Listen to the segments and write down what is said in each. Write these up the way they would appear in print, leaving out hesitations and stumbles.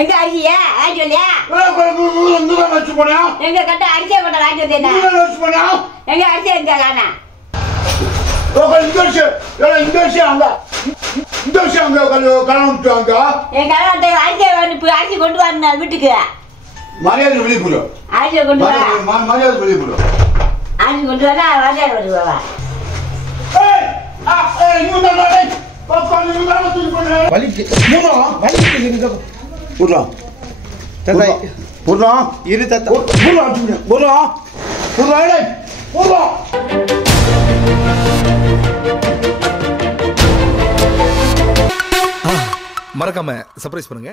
எங்க அரிசியா ஆயிட்டு வந்தியா? எங்க கட்ட அரிசியா கொண்ட வாங்கிட்டு வந்தேன். எங்க அரிசியா இருந்தா காணா? என் கல்யாணத்தை அரிசி கொண்டு வரணும் வீட்டுக்கு. மரியாதை வெளியே போடு. அரிசியை கொண்டு வர மரியாதை வெளியே போடு. அரிசி கொண்டு வர மரியாதை வருவா. மறக்காம சர்ப்ரைஸ் பண்ணுங்க.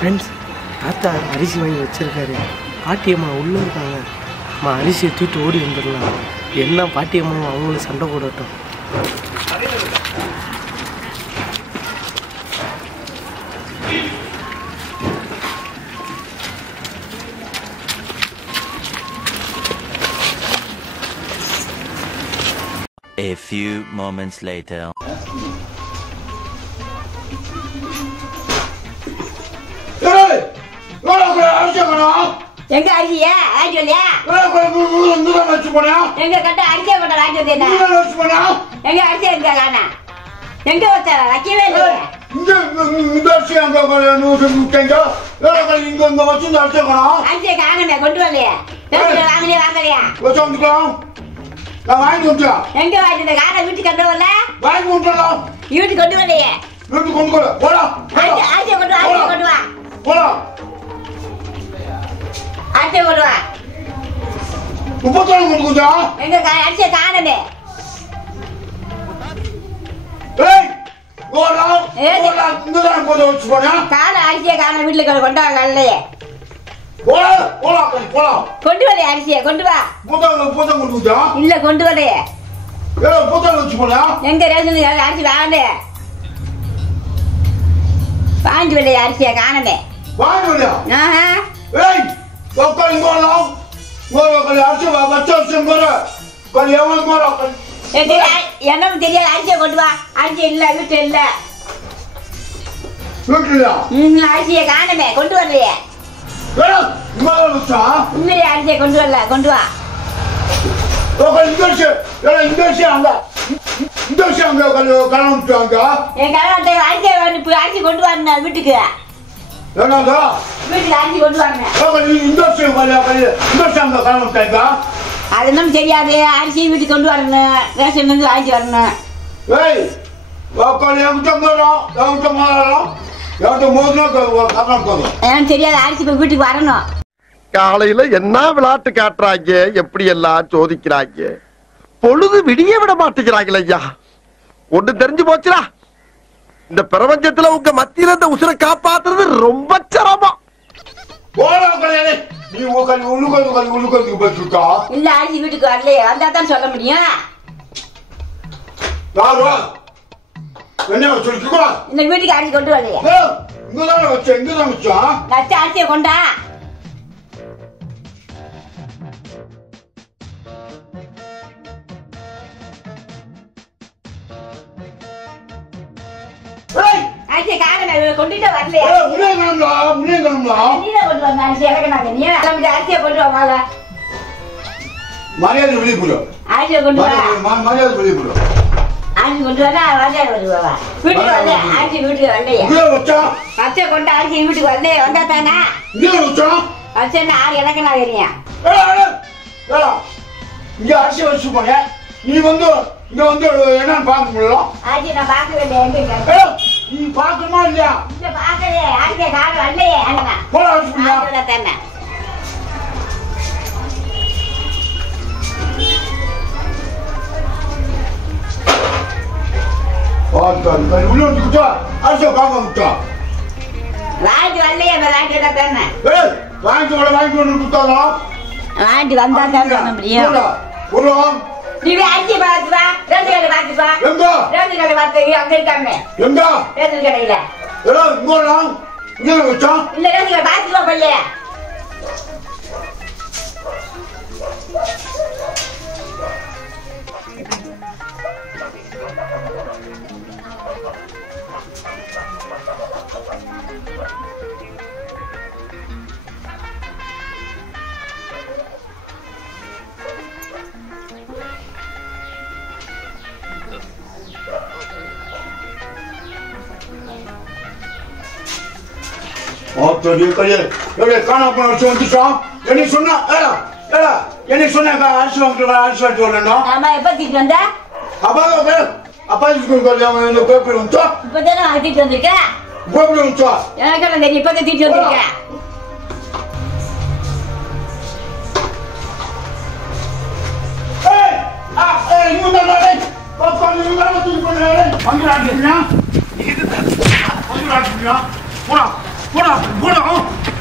ஃப்ரெண்ட்ஸ், தாத்தா அரிசி வாங்கி வச்சிருக்காரு. பாட்டியம்மா உள்ளே இருக்காங்க. அம்மா அரிசியை தூக்கிட்டு ஓடி வந்துடலாம். என்ன பாட்டியம்மா அவங்களும் சண்டை போடட்டும். A few moments later. எங்க அரிசியா ஆயிட்டு வந்தியா? எங்க கட்ட அரிசியா கொண்ட வாங்கிட்டு வந்தேன். எங்க அரிசியா இருந்தா காணா? எங்க வச்ச வைக்கவே இல்லையே. அரிசியை காணமே கொண்டு வரலையே. வாங்கலையே வாங்கலையா? எங்க வாங்கிட்டு காண வீட்டுக்கு கொண்டு வரல. வீட்டுக்கு கொண்டு வரலையே. அரிசியை கொண்டு வா. அரிசியை கொண்டு வா. அரிசியை கொண்டு வா. எங்க அரிசியை காணமே. காண அரிசியை காண வீட்டுல கொண்டு வா. கல்லையே கொண்டு வரலையே. அரிசியை கொண்டு வா. இல்ல கொண்டு வரலையே. எங்க ரேஷன் அரிசி வாங்க வாங்கி வரலையே. அரிசியை காணமே. என்ன தெரியாது. அரிசியை கொண்டு வா. அரிசி இல்ல வீட்டுல இல்ல. அரிசியை காணமே. கொண்டு வரலையே. உண்மையிலே அரிசியை கொண்டு வரல. கொண்டு வா. என் கல்யாணத்தை அரிசி கொண்டு வரணும் வீட்டுக்கு. வீட்டுக்கு அரிசி கொண்டு வரணும். அது இன்னும் தெரியாது. அரிசி வீட்டுக்கு கொண்டு வரணும். ரேஷன் வந்து வாங்கி வரணும். தெரியாது. அரிசி வீட்டுக்கு வரணும். காலையில என்ன விளையாட்டு காட்டுறாங்க, எப்படி எல்லாம் சோதிக்கிறாங்க. பொழுது விடிய விட மாட்டேங்கிறாங்களே ஐயா. ஒண்ணு தெரிஞ்சு போச்சுடா, இந்த பிரபஞ்சத்துல உங்க மத்தியில இந்த உசுரை காப்பாத்துறது ரொம்ப சிரமம். இல்ல அரிசி வீட்டுக்கு வரலையே. வந்தா தான் சொல்ல முடியும். இந்த வீட்டுக்கு அரிசி கொண்டு வரலையே. அரிசியை கொண்டா. அரிசியை காணமே. கொண்டுட்டு வரலையே. கொண்டு வந்த அரிசி இறக்கினாங்க. நீ அரிசியை கொண்டு வா. மரியாதை வெளியே போடு. அரிசியை கொண்டு வா. மரியாதை வெளியே போடு. அரிசி கொண்டு வந்தா மரியாதை வருவா. வீட்டுக்கு வரல. அரிசி வீட்டுக்கு வரலையே. பச்சை கொண்டு அரிசி வீட்டுக்கு வரலையே. வந்தா தானே பச்சை ஆறு இறக்கினா தெரியும். இங்க அரிசி வச்சு போனேன். நீ வந்து இங்க வந்து என்னன்னு பார்க்க முடியல. அரிசி நான் பார்க்க வேண்டிய. நீ பார்க்கணுமா இல்லையா? இல்ல பாக்கலையே, அரிசி காடு வரலையே அண்ணா. போட அரிசியா? ஆத்துல தானே. பாத்து உள்ள வந்து குட்டா அரிசியை பார்க்க முட்டா. வாங்கிட்டு வரலையே, வாங்கிட்டு தானே. ஏய் வாங்கிட்டு வந்து குட்டாதா? வாங்கிட்டு வந்தா தான் பண்ண முடியும். போடுவோம். நீ அரிசி பார்த்து வா, ரேஷன் கடை பார்த்து வா. எங்க? ரேஷன் கடை பார்த்து அங்க இருக்காமே. எங்க? ரேஷன் கடையில. இங்க வச்சா? இல்ல ரேஷன் கடை பார்த்து வா பைய. என்ன சொன்னா அரிசி வாங்கிட்டு வரணும். ஆமா எப்ப தீட்டு வந்த? அப்பா பேப்பர் வந்துச்சா? இப்பதானே தீட்டு வந்திருக்க. பேப்பர் வந்துச்சா? எனக்கு தெரியும், இப்பதான் தீட்டு வந்திருக்க.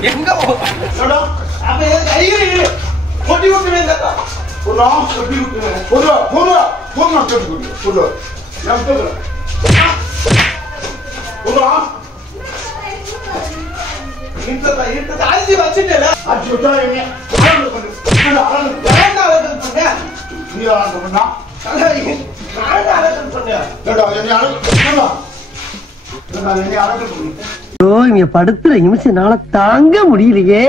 எங்க கொட்டி விட்டுவேன் அரிசி வச்சுட்டேன். இங்க படுத்துற நிமிஷம்னால தாங்க முடியலையே.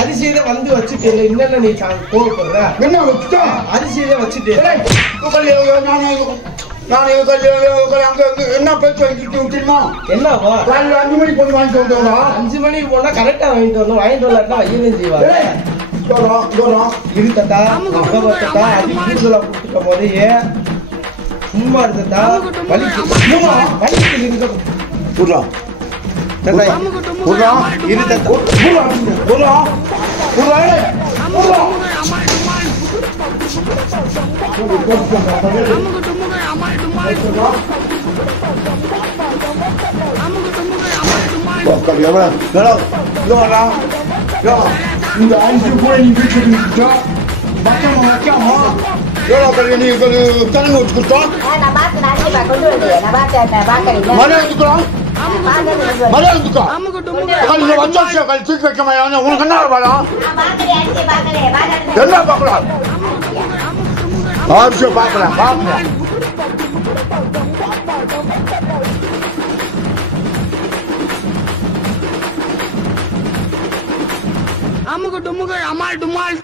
அரிசியில வந்து வச்சுட்டு என்னென்ன நீ கோவப்படுற? அரிசியில வச்சுட்டு என்ன பேச்சு வாங்கிட்டு என்னவா 5 மணிக்கு போய் வாங்கிட்டு வந்தோம்னா 5 மணிக்கு போனா கரெக்டா வாங்கிட்டு வரணும். வாங்கிட்டு வரலாட்டா ஐயன் செய்வாங்க. இருத்தா அகவத்தா அது கூடுதலா கொடுத்துட்ட போதே சும்மா இருந்ததா வலிக்கு இருந்த இந்த அரிசி கூட நீ வீட்டுக்கு வைக்காமா தண்ணி வச்சு கொடுத்தோம். நான் பார்த்து அரிசி கொண்டு வரலையே. நான் பார்த்து மழை எடுத்துக்கலாம். மழை எடுத்துக்கலாம். வச்சாச்சு தூக்கி வைக்கமா உனக்கு என்ன வேணும்? என்ன பார்க்கலாம்? அரிசியை பார்க்கலாம் பார்க்கலாம். அமுக டுமுக அமால் டுமால்